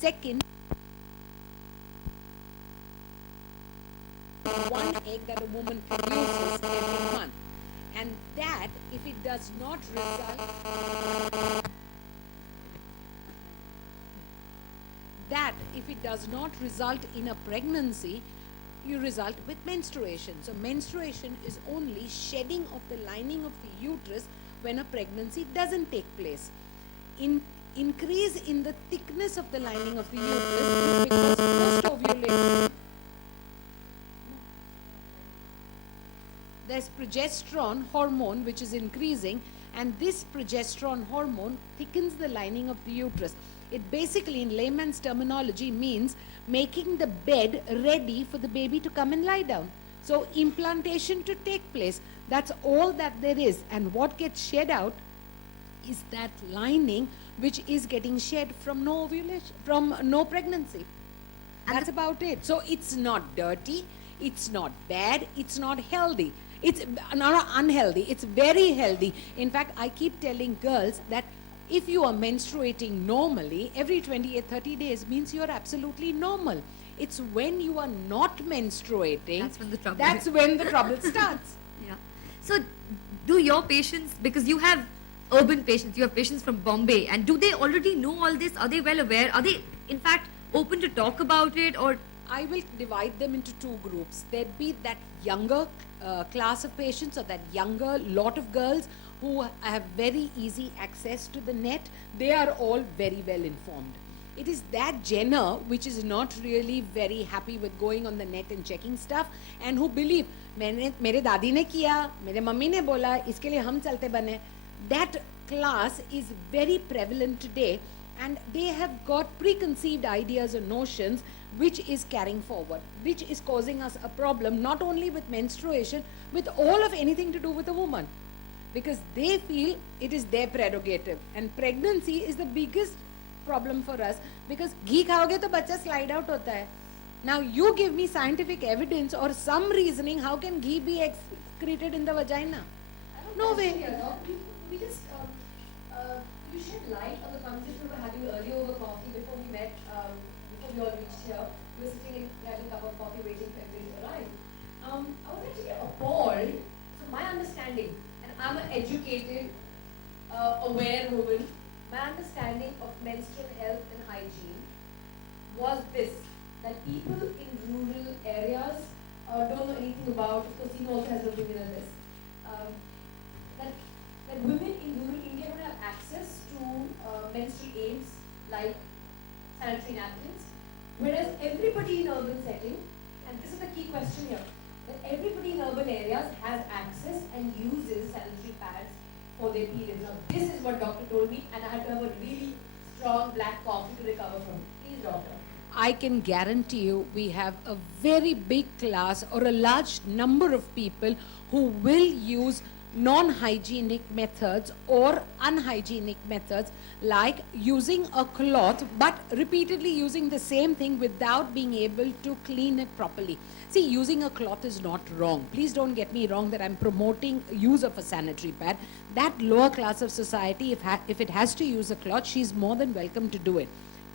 Second, one egg that a woman produces every month. And that, if it does not result in a pregnancy, you result with menstruation. So menstruation is only shedding of the lining of the uterus when a pregnancy doesn't take place. Increase in the thickness of the lining of the uterus is because post-ovulation there's progesterone hormone which is increasing, and this progesterone hormone thickens the lining of the uterus. It basically, in layman's terminology, means making the bed ready for the baby to come and lie down. So implantation to take place, that's all that there is. And what gets shed out is that lining which is getting shed from no ovulation, from no pregnancy. That's about it. So it's not dirty, it's not bad, it's not healthy. It's not unhealthy, it's very healthy. In fact, I keep telling girls that if you are menstruating normally, every 28, 30 days means you're absolutely normal. It's when you are not menstruating, that's when the trouble starts. Yeah. So do your patients, because you have urban patients, you have patients from Bombay, and do they already know all this? Are they well aware? Are they in fact open to talk about it? Or I will divide them into two groups. There'd be that younger class of patients, or that younger lot of girls who have very easy access to the net. They are all very well informed. It is that Jenner which is not really very happy with going on the net and checking stuff, and who believe मेरे दादी ने किया, मेरे mummy ने बोला, इसके लिए हम चलते बने. That class is very prevalent today, and they have got preconceived ideas or notions which is carrying forward, which is causing us a problem not only with menstruation, with all of anything to do with a woman, because they feel it is their prerogative. And pregnancy is the biggest problem for us, because ghee khaoge to bachcha slide out hota hai. Now you give me scientific evidence or some reasoning, how can ghee be excreted in the vagina? No way. We just you shed light on the conversation we were having earlier over coffee before we met, before we all reached here. We were sitting and having a cup of coffee waiting for everybody to arrive. I was actually appalled. So my understanding, and I'm an educated, aware woman, my understanding of menstrual health and hygiene was this, that people in rural areas don't know anything about, of course, Seema also has a opinion on this, that women in rural India don't have access to menstrual aids like sanitary napkins, whereas everybody in urban setting, and this is the key question here, that everybody in urban areas has access and uses sanitary pads for their periods. Now, this is what doctor told me, and I had to have a really strong black coffee to recover from it. Please, doctor. I can guarantee you we have a very big class or a large number of people who will use non-hygienic methods or unhygienic methods, like using a cloth but repeatedly using the same thing without being able to clean it properly. See, using a cloth is not wrong. Please don't get me wrong that I'm promoting use of a sanitary pad. That lower class of society, if it has to use a cloth, she's more than welcome to do it.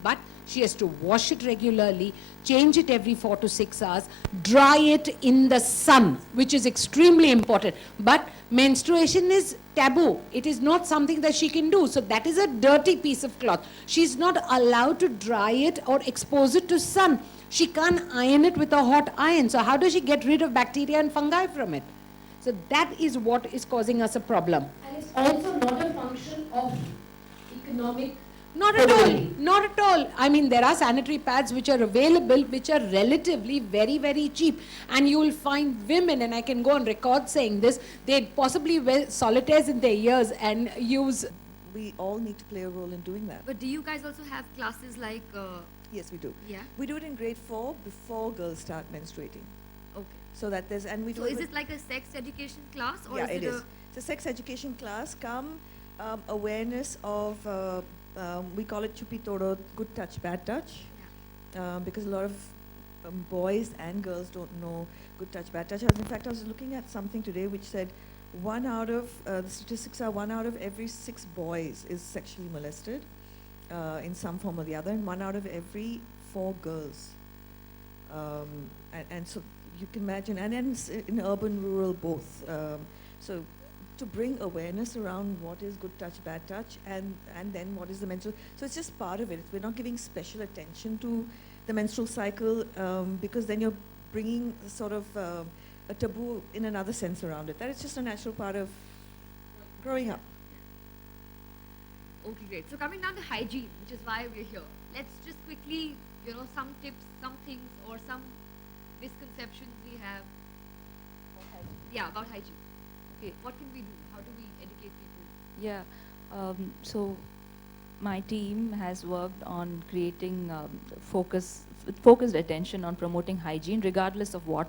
But she has to wash it regularly, change it every 4 to 6 hours, dry it in the sun, which is extremely important. But menstruation is taboo. It is not something that she can do. So that is a dirty piece of cloth. She's not allowed to dry it or expose it to sun. She can't iron it with a hot iron. So how does she get rid of bacteria and fungi from it? So that is what is causing us a problem. And it's also not a function of economic. Not at all. Not at all. I mean, there are sanitary pads which are available, which are relatively very, very cheap. And you will find women, and I can go on record saying this, they possibly wear solitaires in their ears and use. We all need to play a role in doing that. but do you guys also have classes like Yes, we do. yeah? We do it in grade 4 before girls start menstruating. Okay. So that there's, and we do So is with- it like a sex education class, or yeah, is it it is. It's a sex education class, come awareness of, we call it Chupi Todo, good touch, bad touch. Because a lot of boys and girls don't know good touch, bad touch. In fact, I was looking at something today which said the statistics are 1 out of every 6 boys is sexually molested. in some form or the other, and 1 out of every 4 girls. And so you can imagine, and then in urban, rural, both. So to bring awareness around what is good touch, bad touch, and then what is the menstrual. So it's just part of it. We're not giving special attention to the menstrual cycle because then you're bringing sort of a taboo in another sense around it. That is just a natural part of growing up. Okay, great. So coming down to hygiene, which is why we're here. Let's just quickly, some tips, some things, or some misconceptions we have. Yeah, about hygiene. Okay. What can we do? How do we educate people? Yeah. So my team has worked on creating focused attention on promoting hygiene, regardless of what